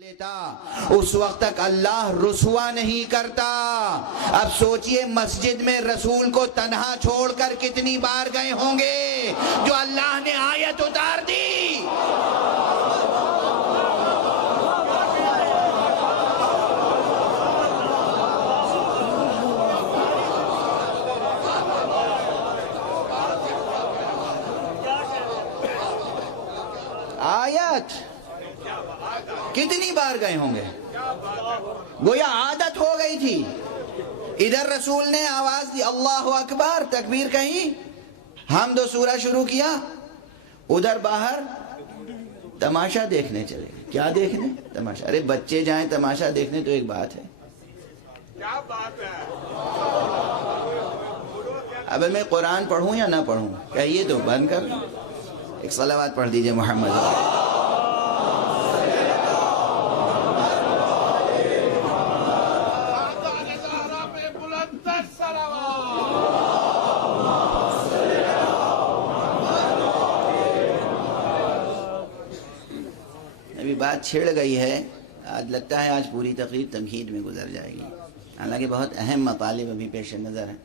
لیتا اس وقت تک اللہ رسوا نہیں کرتا۔ اب سوچئے مسجد میں رسول کو تنہا چھوڑ کر کتنی بار گئے ہوں گے جو اللہ نے آیت اتار دی۔ آیت کتنی بار گئے ہوں گے، گویا عادت ہو گئی تھی۔ ادھر رسول نے آواز دی اللہ اکبر، تکبیر کہیں، حمد و سورہ شروع کیا، ادھر باہر تماشا دیکھنے چلے گئے۔ کیا دیکھنے؟ تماشا۔ ارے بچے جائیں تماشا دیکھنے تو ایک بات ہے، کیا بات ہے۔ اب میں قرآن پڑھوں یا نہ پڑھوں، کہیے تو بند کر۔ ایک صلوات پڑھ دیجئے محمد۔ ابھی بات چھڑ گئی ہے، آج لگتا ہے آج پوری تقریر تمہید میں گزر جائے گی، حالانکہ بہت اہم مطالب ابھی پیش نظر ہیں،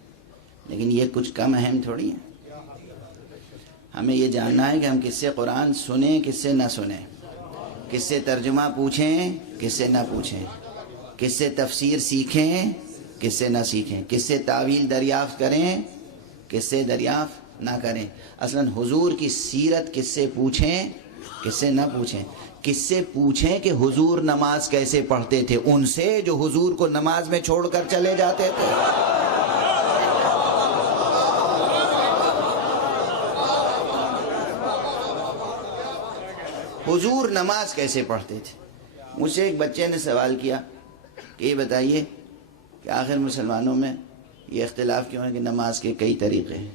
لیکن یہ کچھ کم اہم تھوڑی ہیں۔ ہمیں یہ جاننا ہے کہ ہم کس سے قرآن سنیں، کس سے نہ سنیں، کس سے ترجمہ پوچھیں، کس سے نہ پوچھیں، کس سے تفسیر سیکھیں، کس سے نہ سیکھیں، کس سے تاویل دریافت کریں، کس سے دریافت نہ کریں۔ اصلاً حضور کی سیرت کس سے پوچھیں، کس سے نہ پوچھیں۔ کس سے پوچھیں کہ حضور نماز کیسے پڑھتے تھے، ان سے جو حضور کو نماز میں چھوڑ کر چلے جاتے تھے۔ حضور نماز کیسے پڑھتے تھے۔ مجھ سے ایک بچے نے سوال کیا کہ یہ بتائیے کہ آخر مسلمانوں میں یہ اختلاف کیوں ہے کہ نماز کے کئی طریقے ہیں۔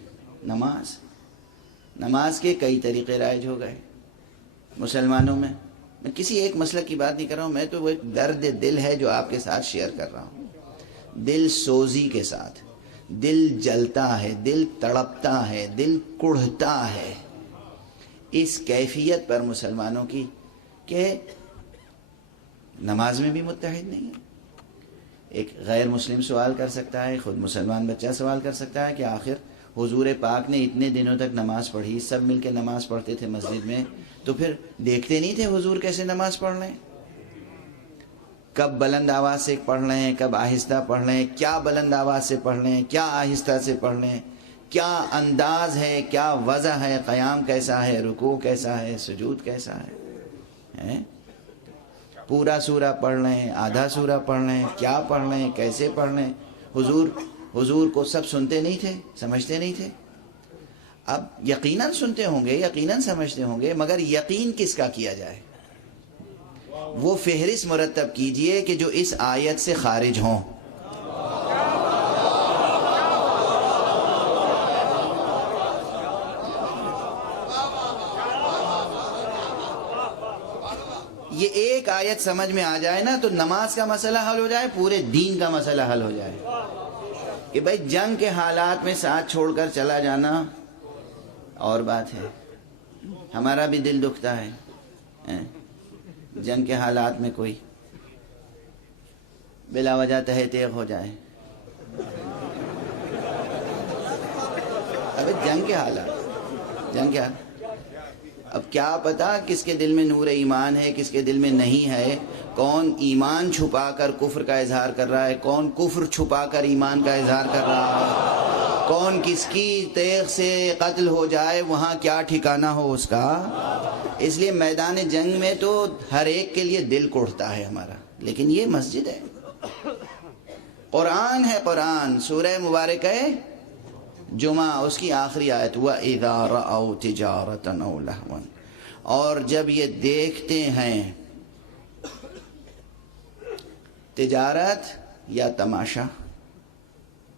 نماز کے کئی طریقے رائج ہو گئے مسلمانوں میں۔ میں کسی ایک مسلک کی بات نہیں کر رہا ہوں، میں تو وہ ایک درد دل ہے جو آپ کے ساتھ شیئر کر رہا ہوں، دل سوزی کے ساتھ۔ دل جلتا ہے، دل تڑپتا ہے، دل کڑھتا ہے اس کیفیت پر مسلمانوں کی کہ نماز میں بھی متحد نہیں ہے۔ ایک غیر مسلم سوال کر سکتا ہے، خود مسلمان بچہ سوال کر سکتا ہے کہ آخر حضور پاک نے اتنے دنوں تک نماز پڑھی، سب مل کے نماز پڑھتے تھے مسجد میں، تو پھر دیکھتے نہیں تھے حضور کیسے نماز پڑھ رہے ہیں؟ کب بلند آواز سے پڑھ رہے ہیں، کب آہستہ پڑھ رہے ہیں، کیا بلند آواز سے پڑھ رہے ہیں، کیا آہستہ سے پڑھ رہے ہیں، کیا انداز ہے، کیا وضع ہے، قیام کیسا ہے، رکوع کیسا ہے، سجود کیسا ہے۔ پورا سورہ پڑھ رہے ہیں، آدھا سورہ پڑھ رہے ہیں، کیا پڑھ رہے ہیں، کیسے پڑھ رہے ہیں۔ حضور کو سب سنتے نہیں تھے، سمجھتے نہیں تھے۔ اب یقیناً سنتے ہوں گے، یقیناً سمجھتے ہوں گے، مگر یقین کس کا کیا جائے؟ وہ فہرست مرتب کیجئے کہ جو اس آیت سے خارج ہوں۔ یہ ایک آیت سمجھ میں آ جائے نا تو نماز کا مسئلہ حل ہو جائے، پورے دین کا مسئلہ حل ہو جائے کہ بھائی جنگ کے حالات میں ساتھ چھوڑ کر چلا جانا اور بات ہے، ہمارا بھی دل دکھتا ہے جنگ کے حالات میں کوئی بلا وجہ تہہ تیغ ہو جائے۔ ابھی جنگ کے حالات، اب کیا پتا کس کے دل میں نور ایمان ہے، کس کے دل میں نہیں ہے، کون ایمان چھپا کر کفر کا اظہار کر رہا ہے، کون کفر چھپا کر ایمان کا اظہار کر رہا ہے، کون کس کی تیغ سے قتل ہو جائے وہاں کیا ٹھکانہ ہو اس کا۔ اس لیے میدان جنگ میں تو ہر ایک کے لیے دل کوڑتا ہے ہمارا، لیکن یہ مسجد ہے، قرآن ہے، قرآن سورہ مبارک ہے جمعہ، اس کی آخری آیت وَإِذَا رَأَوْا تِجَارَةً أَوْ لَهْوًا، اور جب یہ دیکھتے ہیں تجارت یا تماشا،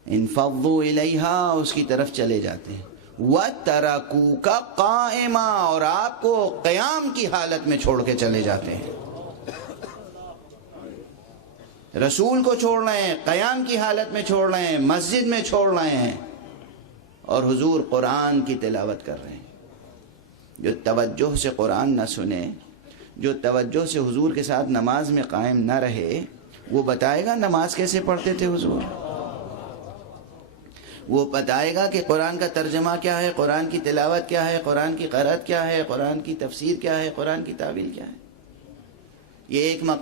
انفضوا الیہا، اس کی طرف چلے جاتے ہیں، وَتَرَكُوكَ قَائِمًا، اور آپ کو قیام کی حالت میں چھوڑ کے چلے جاتے ہیں۔ رسول کو چھوڑ رہے ہیں، قیام کی حالت میں چھوڑ رہے ہیں، مسجد میں چھوڑ رہے ہیں، اور حضور قرآن کی تلاوت کر رہے ہیں۔ جو توجہ سے قرآن نہ سنے، جو توجہ سے حضور کے ساتھ نماز میں قائم نہ رہے وہ بتائے گا نماز کیسے پڑھتے تھے حضور، وہ بتائے گا کہ قرآن کا ترجمہ کیا ہے، قرآن کی تلاوت کیا ہے، قرآن کی قرأت کیا ہے، قرآن کی تفسیر کیا ہے، قرآن کی تعویل کیا ہے. یہ ایک مقام